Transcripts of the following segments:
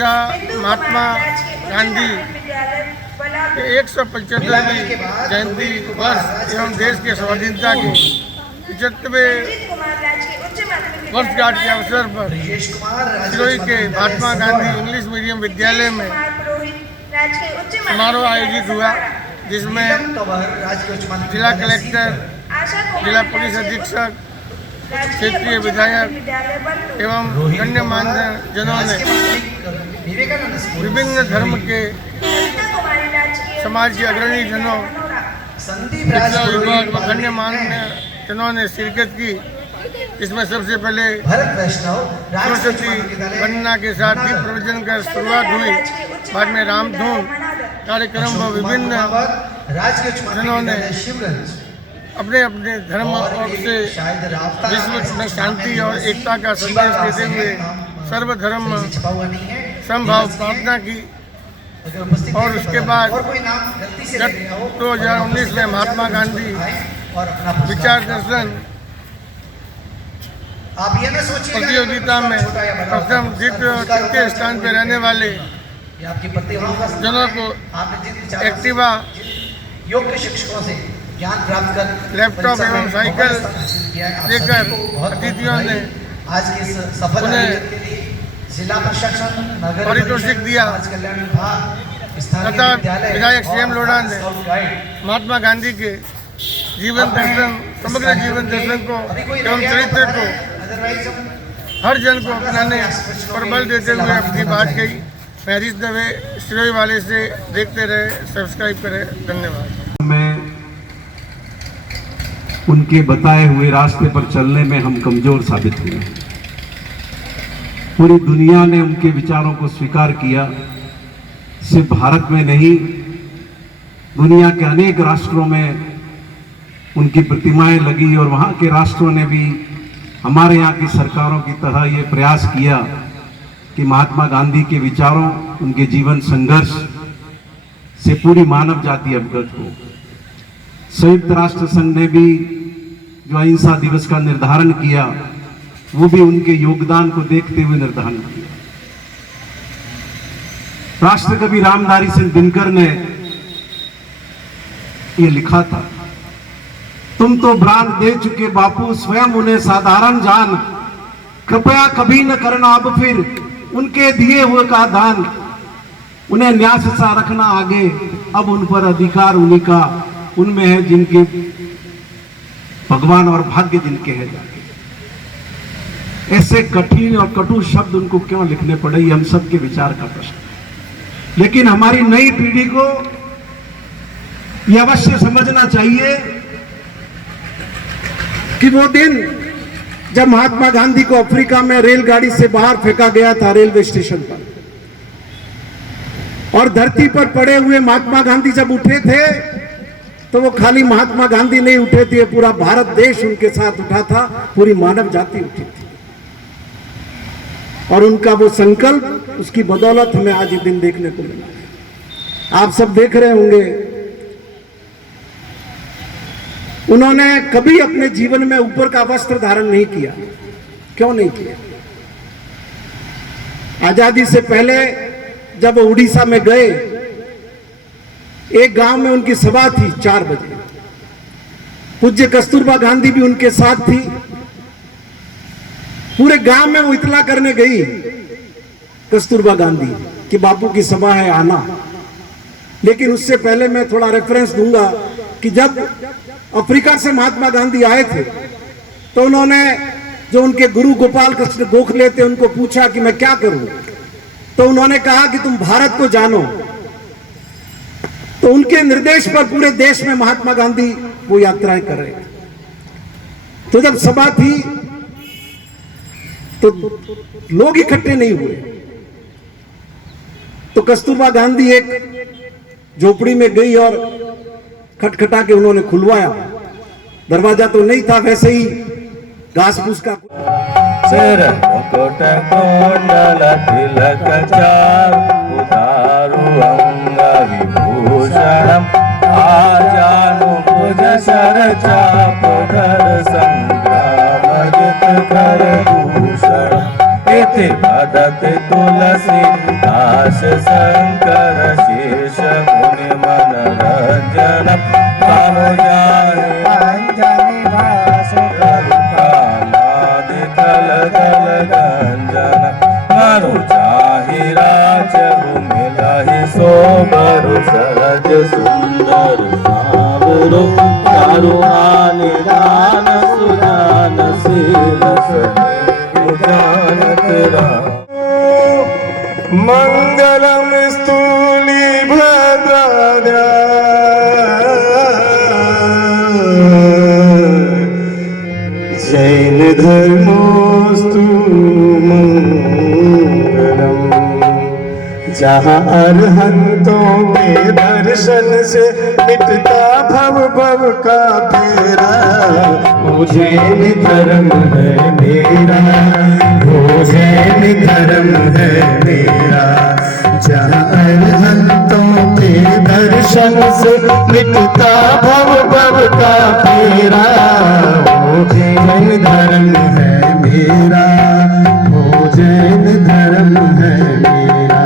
तथा महात्मा गांधी के 175वीं जयंती वर्ष एवं देश के स्वाधीनता के 75वें वर्षगांठ के अवसर पर सिरोही के महात्मा गांधी इंग्लिश मीडियम विद्यालय में समारोह आयोजित हुआ, जिसमें जिला कलेक्टर, जिला पुलिस अधीक्षक, क्षेत्रीय विधायक एवं गण्यमान्य जनों ने विभिन्न धर्म के समाज के अग्रणी जनों, विभाग व गण्यमान्य जनों ने शिरकत की। इसमें सबसे पहले सरस्वती वंदना के साथ दीप प्रवचन कर शुरुआत हुई। बाद में रामधून कार्यक्रम व विभिन्न जनों ने अपने अपने धर्म और से विश्व में शांति और एकता का संदेश देते हुए सर्वधर्म समभाव प्रार्थना की। और उसके बाद 2019 में महात्मा गांधी विचार दर्शन प्रतियोगिता में प्रथम, द्वितीय और तृतीय स्थान पर रहने वाले जनों को एक्टिवा, योग्य शिक्षकों से ज्ञान प्राप्त कर लैपटॉप एवं साइकिल देकर अतिथियों ने आज के सफल आयोजन के लिए जिला प्रशासन, नगर पारितोषिक दिया कल्याण विभाग तथा विधायक सीएम लोढ़ा ने महात्मा गांधी के जीवन दर्शन, समग्र जीवन दर्शन को एवं चरित्र को हर जन को अपनाने पर बल देते हुए अपनी बात कही। मैं हरीश दवे, सिरोही वाले से। देखते रहे, सब्सक्राइब करें। धन्यवाद। मैं उनके बताए हुए रास्ते पर चलने में हम कमजोर साबित हुए। पूरी दुनिया ने उनके विचारों को स्वीकार किया। सिर्फ भारत में नहीं, दुनिया के अनेक राष्ट्रों में उनकी प्रतिमाएं लगी और वहां के राष्ट्रों ने भी हमारे यहाँ की सरकारों की तरह ये प्रयास किया कि महात्मा गांधी के विचारों, उनके जीवन संघर्ष से पूरी मानव जाति अवगत हो। संयुक्त राष्ट्र संघ ने भी जो अहिंसा दिवस का निर्धारण किया, वो भी उनके योगदान को देखते हुए निर्धारण किया। राष्ट्रकवि रामधारी सिंह दिनकर ने ये लिखा था, तुम तो प्राण दे चुके बापू, स्वयं उन्हें साधारण जान, कृपया कभी न करना अब फिर उनके दिए हुए का दान। उन्हें न्यास सा रखना आगे, अब उन पर अधिकार उन्हीं का, उनमें है जिनके भगवान और भाग्य जिनके हैं जाके। ऐसे कठिन और कटु शब्द उनको क्यों लिखने पड़े, ये हम सबके विचार का प्रश्न। लेकिन हमारी नई पीढ़ी को यह अवश्य समझना चाहिए कि वो दिन जब महात्मा गांधी को अफ्रीका में रेलगाड़ी से बाहर फेंका गया था, रेलवे स्टेशन पर, और धरती पर पड़े हुए महात्मा गांधी जब उठे थे, तो वो खाली महात्मा गांधी नहीं उठे थे, पूरा भारत देश उनके साथ उठा था, पूरी मानव जाति उठी थी। और उनका वो संकल्प, उसकी बदौलत हमें आज ये दिन देखने को मिला। आप सब देख रहे होंगे, उन्होंने कभी अपने जीवन में ऊपर का वस्त्र धारण नहीं किया। क्यों नहीं किया? आजादी से पहले जब वो उड़ीसा में गए, एक गांव में उनकी सभा थी 4 बजे। पूज्य कस्तूरबा गांधी भी उनके साथ थी। पूरे गांव में वो इतला करने गई कस्तूरबा गांधी कि बापू की सभा है, आना। लेकिन उससे पहले मैं थोड़ा रेफरेंस दूंगा कि जब अफ्रीका से महात्मा गांधी आए थे, तो उन्होंने जो उनके गुरु गोपाल कृष्ण गोखले थे, उनको पूछा कि मैं क्या करूं। तो उन्होंने कहा कि तुम भारत को जानो। तो उनके निर्देश पर पूरे देश में महात्मा गांधी वो यात्राएं कर रहे थे। तो जब सभा थी तो लोग इकट्ठे नहीं हुए। तो कस्तूरबा गांधी एक झोपड़ी में गई और खटखटा के उन्होंने खुलवाया। दरवाजा तो नहीं था, वैसे ही घास फूस का। सिर मुकुट कुंडल तिलक चारु उदारु अंग विभूषणम आजानुभुज सर चाप धर संग्राम जित कर भूषण इति वदति तुलसी बरु सहज सुंदर सावरो करुणा निदान सुजान शील सने जानत राम मंगलम स्थूली भद्राद्या जैन धर्मोस्तु मंगलम जहाँ अरहंतों के दर्शन से मिटता भव भव का फेरा मुझे धर्म है मेरा मुझे धर्म है मेरा जहाँ अरहंतों के दर्शन से मिटता भव भव का फेरा मुझे धर्म है मेरा मुझे धर्म है मेरा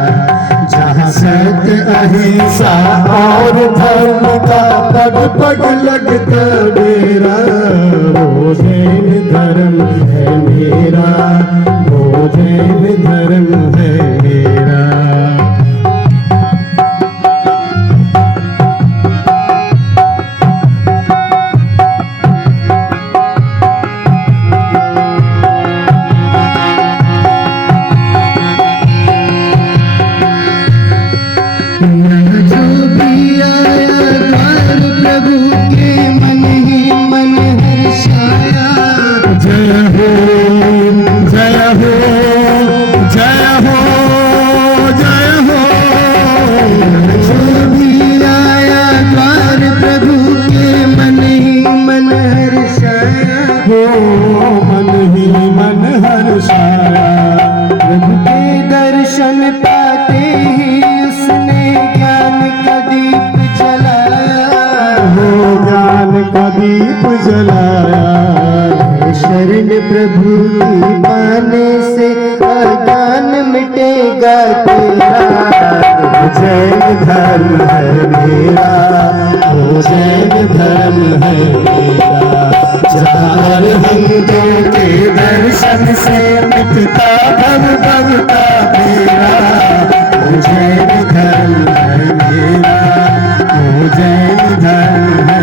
जहाँ सत्य अहिंसा और धर्म का पग पग लगता मेरा मुझे धर्म है मेरा मुझे धर्म है मेरा दर्शन पाते ही उसने ज्ञान का दीप जलाया हो ज्ञान का दीप जलाया शरण प्रभु की पाने से अज्ञान मिटेगा तेरा जैन धर्म है मेरा जैन धर्म है मेरा जहाँ अरहंतों के दर्शन से मिटता भव भव का फेरा जैन धर्म है मेरा जैन धर्म है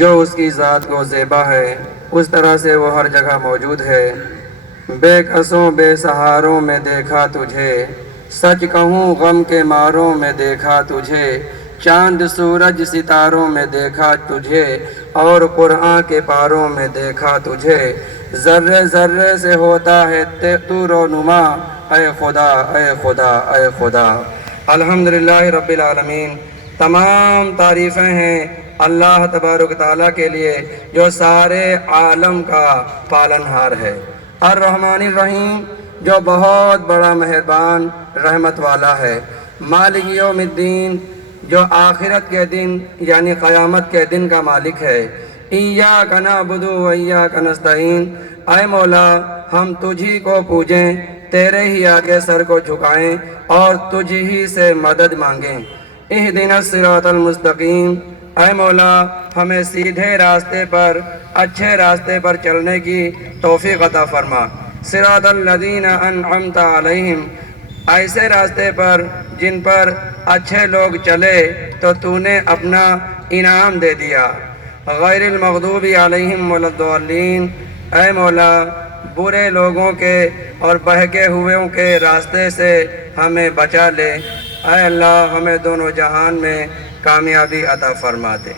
जो उसकी ज़ात को ज़ेबा है उस तरह से वो हर जगह मौजूद है। बेकसों बेसहारों में देखा तुझे, सच कहूँ गम के मारों में देखा तुझे, चांद सूरज सितारों में देखा तुझे और कुरान के पारों में देखा तुझे। ज़र्रे ज़र्रे से होता है तू रोनुमा, ऐ खुदा ऐ खुदा ऐ खुदा। अल्हम्दुलिल्लाह रब्बिल आलमीन। तमाम तारीफ़ें हैं अल्लाह तबारक ताला के लिए जो सारे आलम का पालनहार है। अर्रहमानिर रहीम जो बहुत बड़ा मेहरबान रहमत वाला है। मालिक यौमिद्दीन जो आखिरत के दिन यानी क़यामत के दिन का मालिक है। इय्याका नअबुदु व इय्याका नस्तईन। ऐ मौला हम तुझी को पूजें, तेरे ही आगे सर को झुकाएं और तुझ ही से मदद मांगें। इहदिनस सिरातल मुस्तकीम। ऐ मौला हमें सीधे रास्ते पर अच्छे रास्ते पर चलने की तौफीक अता फरमा। सिरातल लज़ीना अनअमता अलैहिम। ऐसे रास्ते पर जिन पर अच्छे लोग चले तो तूने अपना इनाम दे दिया। गैरिल मग़दूबी अलैहिम वलद्दालीन। ऐ मौला बुरे लोगों के और बहके हुओं के रास्ते से हमें बचा ले। ऐ अल्लाह हमें दोनों जहान में कामयाबी अता फरमा दे।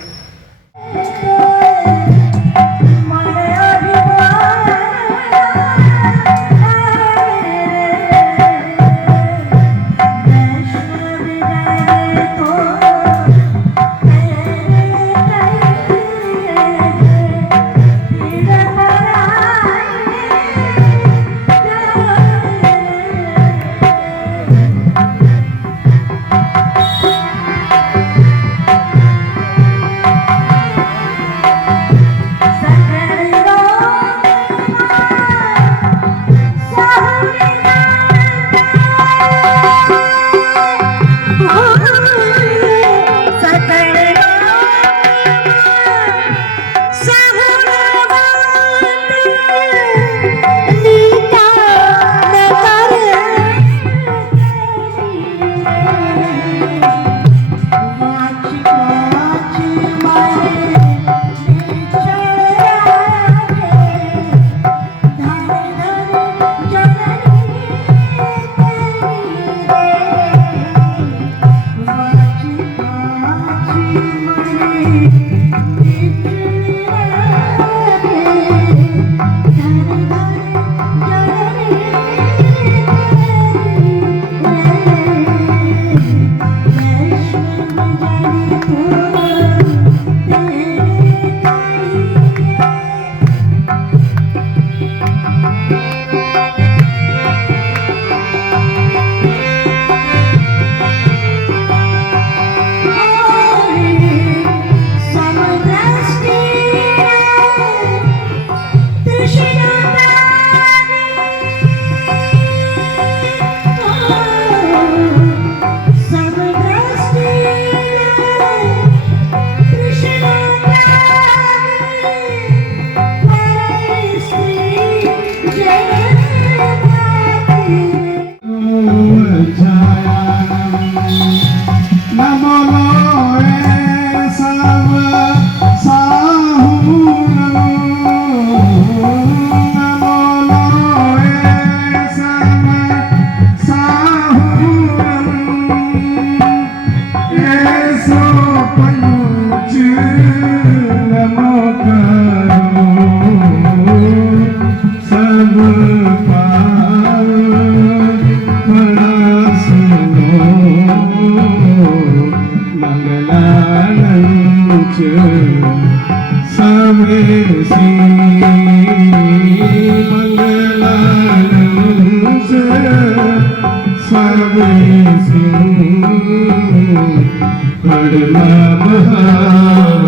स्वदेशी, बड़ा महान